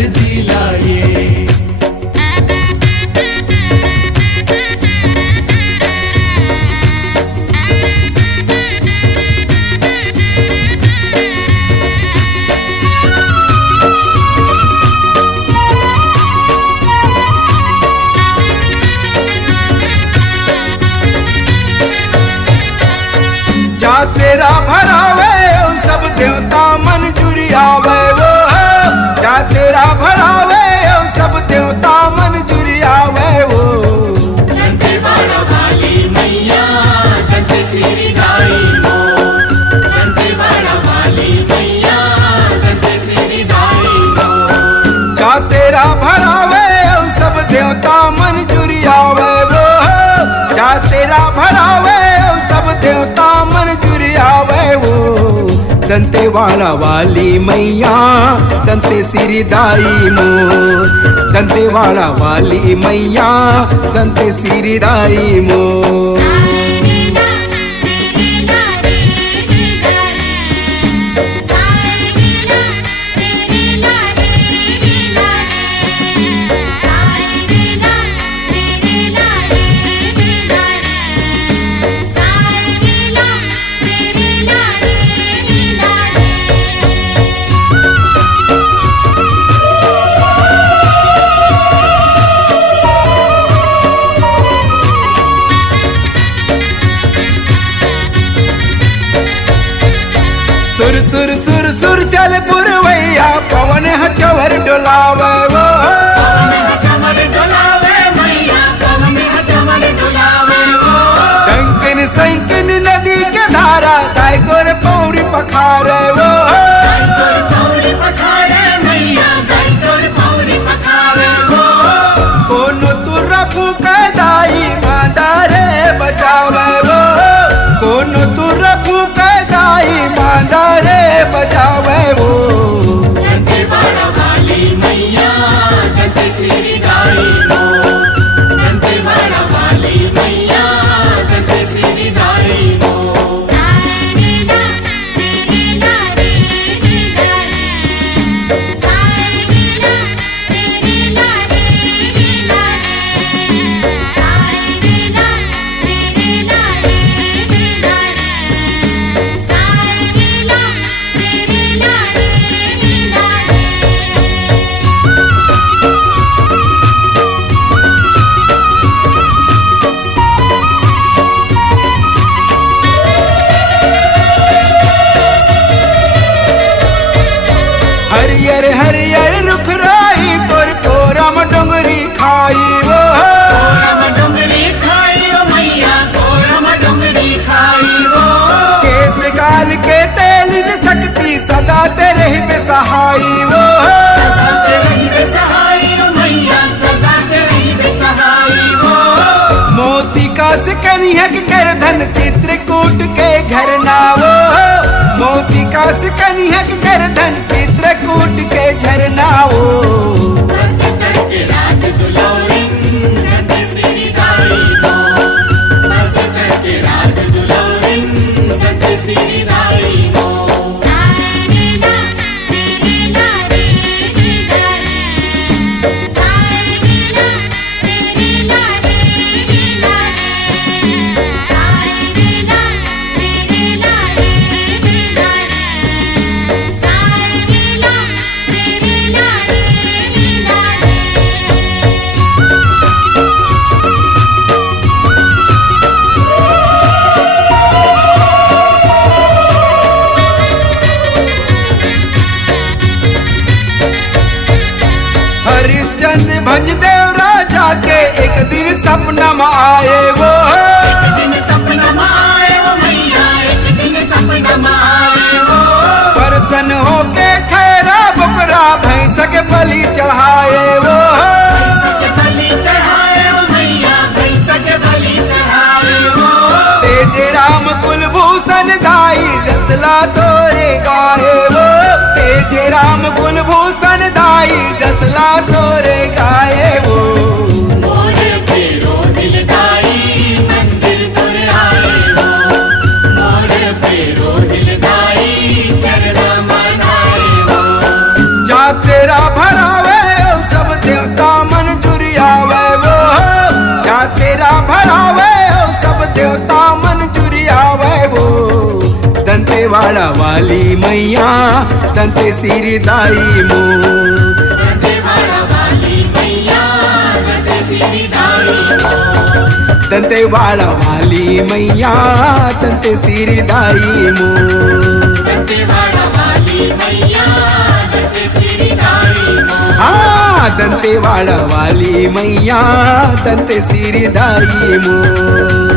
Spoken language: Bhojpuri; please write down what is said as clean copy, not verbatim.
अर्जी लाए। जा तेरा भरावे सब देवता मन जुरियावे वो, जा तेरा भरावे सब देवता मन जुरियावे वो। दंतेवाड़ा वाली मैया दंत सिरी दाई हो, दंतेवाड़ा वाली मैया दंत सिरी दाई हो। जा तेरा भरावे सब देवता मन जुरियावे वो, जा तेरा भरावे सब देवता मन जुरियावे वो। दंतेवाड़ा वाली मैया दंते सिरी दाई मो, दंतेवाड़ा वाली मैया दंते सिरी दाई मो। सुर सुर सुर सुर चल पुरवैया पवन हचवर डोलावे वो, पवन हचवर डोलावे मैया पवन हचवर डोलावे वो। टंकन संकन नदी के धारा गाय गोर पौड़ी पखारे वो, गाय तोर पौड़ी पखारे मैया गाय तोर पौड़ी पखारे वो। कोनो तुरा फूका दाई मांदारे बजावे वो, कोनो तुरा फूका दाई मांदारे बजावे वो। दंतेवाड़ा वाली मैया दंत सिरी दाई हो, दंतेवाड़ा वाली मैया दंत सिरी दाई हो। हरियर हरियर रुख राई तोर कोरम डोंगरी खाई वो, कोरम डोंगरी खाई ओ मैया कोरम डोंगरी खाई वो। केस गाल के तेल न सकती सदा तेरे ही में सहाई वो। सदा तेरे ही बेसहाई ओ मैया सदा तेरे ही बेसहाई वो। मोती का सिकनियक कर धन चित्रकूट के झरना वो, मोती का सिकनियक कर धन चित्रकूट के झरना वो। बस करके राज दुलौरिन दंत सिरी दाई हो, बस करके राज दुलौरिन दंत सिरी दाई हो। हरिश्चंद्र भंजदेव राजा के एक दिन सपना में आए वो, एक दिन सपना में आए वो मैया एक दिन सपना में आए वो। प्रसन्न होके ठहरा बुकरा भैंस के बलि चढ़ाए वो, भैंस के बलि चढ़ाए वो मैया भैंस के बलि चढ़ाए वो। तेज राम कुलभूषण दाई जसला तोरे गाए वो, तेज राम कुलभूषण दाई जसला तोरे गाए वो। मोर पेरो दिलदाई मंदिर तुर आए वो, मोर पेरो दिलदाई चरण मनाए वो। जा तेरा भरावे दंतेवाड़ा वाली मैया दंते सिर दाई मो दंतेवाड़ा वाली मैया दंते सिर दाई मो दंतेवाड़ा वाली मैया दंते सिर दाई मो दंतेवाड़ा वाली मैया दंते सिर दाई मो दंतेवाड़ा वाली मैया दंते सिर दाई मो।